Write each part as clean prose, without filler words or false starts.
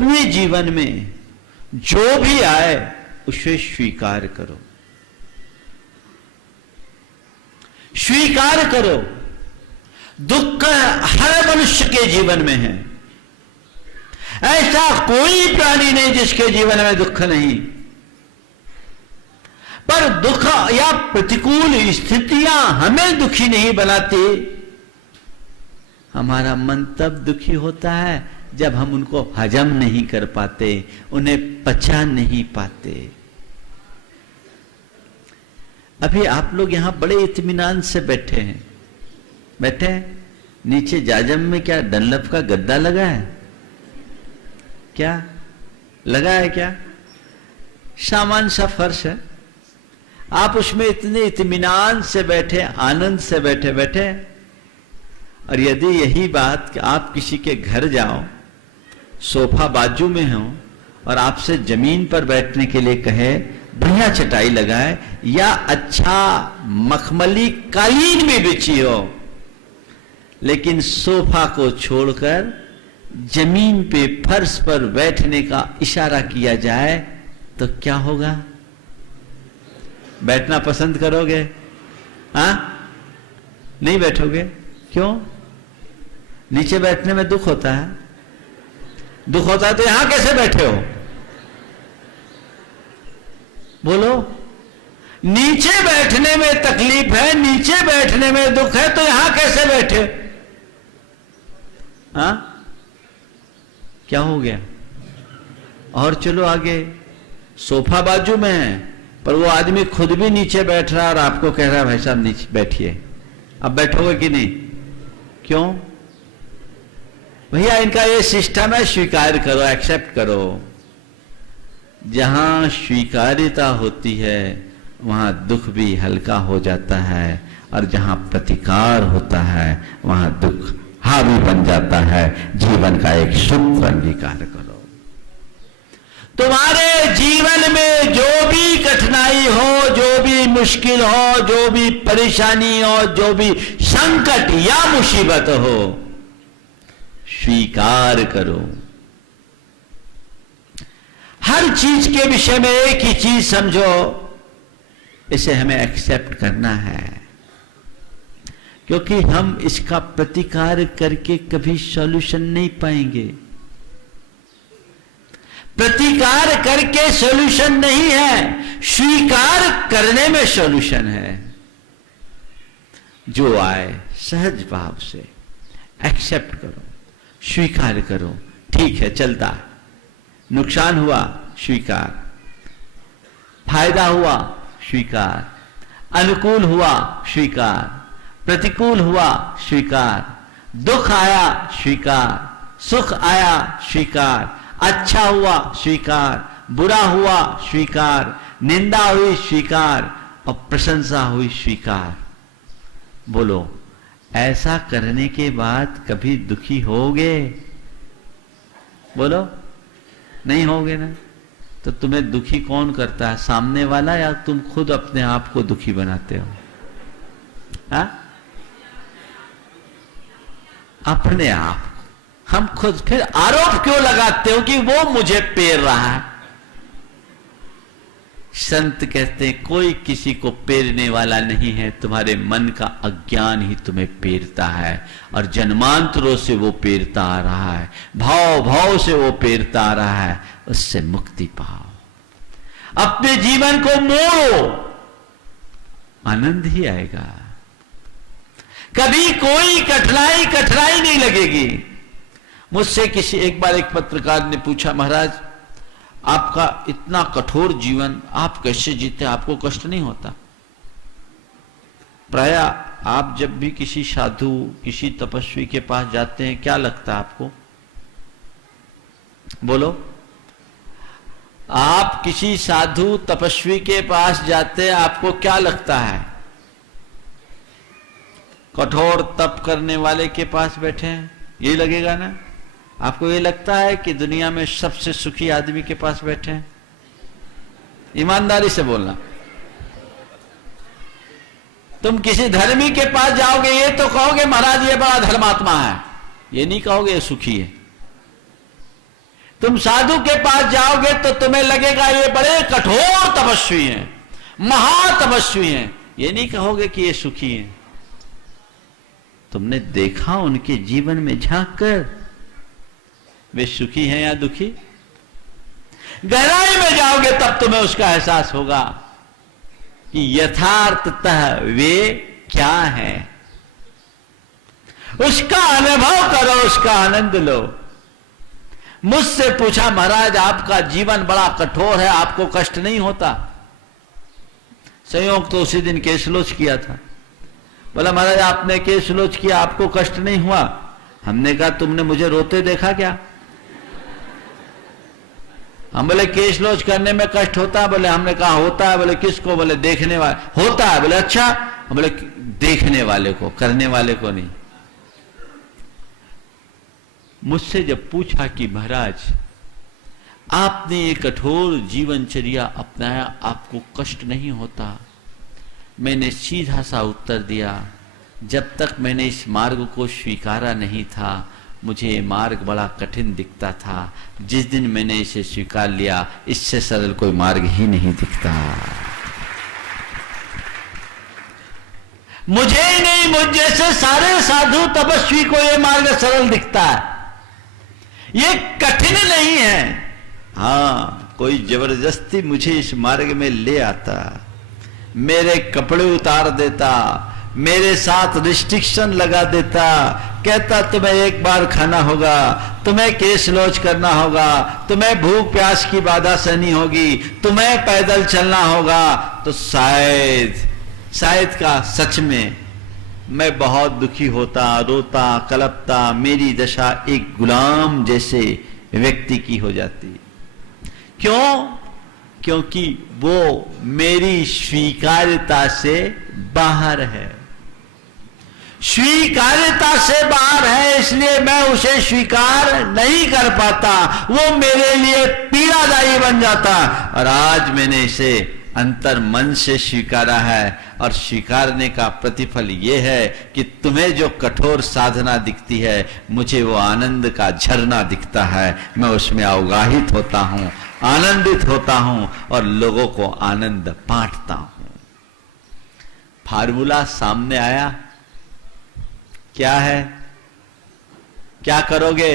अपने जीवन में जो भी आए उसे स्वीकार करो, स्वीकार करो। दुख हर मनुष्य के जीवन में है, ऐसा कोई प्राणी नहीं जिसके जीवन में दुख नहीं। पर दुख या प्रतिकूल स्थितियां हमें दुखी नहीं बनाती। हमारा मन तब दुखी होता है जब हम उनको हजम नहीं कर पाते, उन्हें पचा नहीं पाते। अभी आप लोग यहां बड़े इत्मीनान से बैठे हैं, बैठे हैं। नीचे जाजम में क्या डनलप का गद्दा लगा है? क्या लगा है? क्या सामान सा फर्श है, आप उसमें इतने इत्मीनान से बैठे, आनंद से बैठे बैठे। और यदि यही बात कि आप किसी के घर जाओ, सोफा बाजू में हो और आपसे जमीन पर बैठने के लिए कहे, बढ़िया चटाई लगाए या अच्छा मखमली कालीन भी बिछी हो, लेकिन सोफा को छोड़कर जमीन पे फर्श पर बैठने का इशारा किया जाए तो क्या होगा? बैठना पसंद करोगे? हाँ, नहीं बैठोगे? क्यों? नीचे बैठने में दुख होता है। दुख होता है तो यहां कैसे बैठे हो? बोलो। नीचे बैठने में तकलीफ है, नीचे बैठने में दुख है, तो यहां कैसे बैठे? हाँ, क्या हो गया? और चलो आगे, सोफा बाजू में है पर वो आदमी खुद भी नीचे बैठ रहा है और आपको कह रहा है भाई साहब नीचे बैठिए। अब बैठोगे कि नहीं? क्यों? भैया इनका ये सिस्टम है, स्वीकार करो, एक्सेप्ट करो। जहां स्वीकार्यता होती है वहां दुख भी हल्का हो जाता है, और जहां प्रतिकार होता है वहां दुख हावी बन जाता है। जीवन का एक सूत्र अंगीकार करो। तुम्हारे जीवन में जो भी कठिनाई हो, जो भी मुश्किल हो, जो भी परेशानी हो, जो भी संकट या मुसीबत हो, स्वीकार करो। हर चीज के विषय में एक ही चीज समझो, इसे हमें एक्सेप्ट करना है, क्योंकि हम इसका प्रतिकार करके कभी सॉल्यूशन नहीं पाएंगे। प्रतिकार करके सॉल्यूशन नहीं है, स्वीकार करने में सॉल्यूशन है। जो आए सहज भाव से एक्सेप्ट करो, स्वीकार करो। ठीक है, चलता है। नुकसान हुआ, स्वीकार। फायदा हुआ, स्वीकार। अनुकूल हुआ, स्वीकार। प्रतिकूल हुआ, स्वीकार। दुख आया, स्वीकार। सुख आया, स्वीकार। अच्छा हुआ, स्वीकार। बुरा हुआ, स्वीकार। निंदा हुई, स्वीकार। और प्रशंसा हुई, स्वीकार। बोलो, ऐसा करने के बाद कभी दुखी होगे? बोलो, नहीं होगे ना? तो तुम्हें दुखी कौन करता है, सामने वाला या तुम खुद अपने आप को दुखी बनाते हो? हा? अपने आप। हम खुद फिर आरोप क्यों लगाते हो कि वो मुझे पेर रहा है? संत कहते हैं कोई किसी को पेरने वाला नहीं है, तुम्हारे मन का अज्ञान ही तुम्हें पेरता है, और जन्मांतरों से वो पेरता आ रहा है, भाव भाव से वो पेरता आ रहा है। उससे मुक्ति पाओ, अपने जीवन को मोड़ो, आनंद ही आएगा। कभी कोई कठिनाई नहीं लगेगी। मुझसे एक बार एक पत्रकार ने पूछा, महाराज आपका इतना कठोर जीवन आप कैसे जीते, आपको कष्ट नहीं होता? प्राय आप जब भी किसी साधु, किसी तपस्वी के पास जाते हैं, क्या लगता है आपको? बोलो, आप किसी साधु तपस्वी के पास जाते हैं, आपको क्या लगता है? कठोर तप करने वाले के पास बैठे हैं, ये लगेगा ना? आपको ये लगता है कि दुनिया में सबसे सुखी आदमी के पास बैठे हैं? ईमानदारी से बोलना। तुम किसी धर्मी के पास जाओगे, ये तो कहोगे महाराज ये बड़ा धर्मात्मा है, ये नहीं कहोगे ये सुखी है। तुम साधु के पास जाओगे तो तुम्हें लगेगा ये बड़े कठोर तपस्वी हैं, महातपस्वी हैं, ये नहीं कहोगे कि ये सुखी हैं। तुमने देखा उनके जीवन में झांक कर, वे सुखी हैं या दुखी? गहराई में जाओगे तब तुम्हें उसका एहसास होगा कि यथार्थतः वे क्या हैं। उसका अनुभव करो, उसका आनंद लो। मुझसे पूछा, महाराज आपका जीवन बड़ा कठोर है, आपको कष्ट नहीं होता? संयोग तो उसी दिन केसलोच किया था। बोला महाराज आपने केसलोच किया, आपको कष्ट नहीं हुआ? हमने कहा तुमने मुझे रोते देखा क्या? हम बोले केसलोच करने में कष्ट होता है? बोले हमने कहा होता है। बोले किसको? बोले देखने वाले। होता है? बोले अच्छा। हम बोले देखने वाले को, करने वाले को नहीं। मुझसे जब पूछा कि महाराज आपने ये कठोर जीवनचर्या अपनाया, आपको कष्ट नहीं होता? मैंने सीधा सा उत्तर दिया, जब तक मैंने इस मार्ग को स्वीकारा नहीं था मुझे ये मार्ग बड़ा कठिन दिखता था। जिस दिन मैंने इसे स्वीकार लिया, इससे सरल कोई मार्ग ही नहीं दिखता। मुझे ही नहीं, मुझ जैसे सारे साधु तपस्वी को ये मार्ग सरल दिखता है, ये कठिन नहीं है। हाँ, कोई जबरदस्ती मुझे इस मार्ग में ले आता, मेरे कपड़े उतार देता, मेरे साथ रिस्ट्रिक्शन लगा देता, कहता तुम्हें एक बार खाना होगा, तुम्हें केसलोच करना होगा, तुम्हें भूख प्यास की बाधा सहनी होगी, तुम्हें पैदल चलना होगा, तो शायद का सच में मैं बहुत दुखी होता, रोता, कलपता, मेरी दशा एक गुलाम जैसे व्यक्ति की हो जाती। क्यों? क्योंकि वो मेरी स्वीकार्यता से बाहर है। स्वीकार्यता से बाहर है, इसलिए मैं उसे स्वीकार नहीं कर पाता, वो मेरे लिए पीड़ादायी बन जाता। और आज मैंने इसे अंतर मन से स्वीकारा है, और स्वीकारने का प्रतिफल यह है कि तुम्हें जो कठोर साधना दिखती है, मुझे वो आनंद का झरना दिखता है। मैं उसमें अवगाहित होता हूं, आनंदित होता हूं और लोगों को आनंद बांटता हूं। फार्मूला सामने आया। क्या है? क्या करोगे?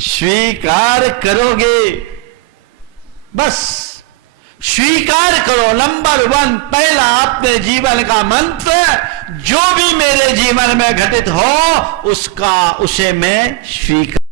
स्वीकार करोगे, बस स्वीकार करो। नंबर 1 पहला अपने जीवन का मंत्र, जो भी मेरे जीवन में घटित हो उसे मैं स्वीकार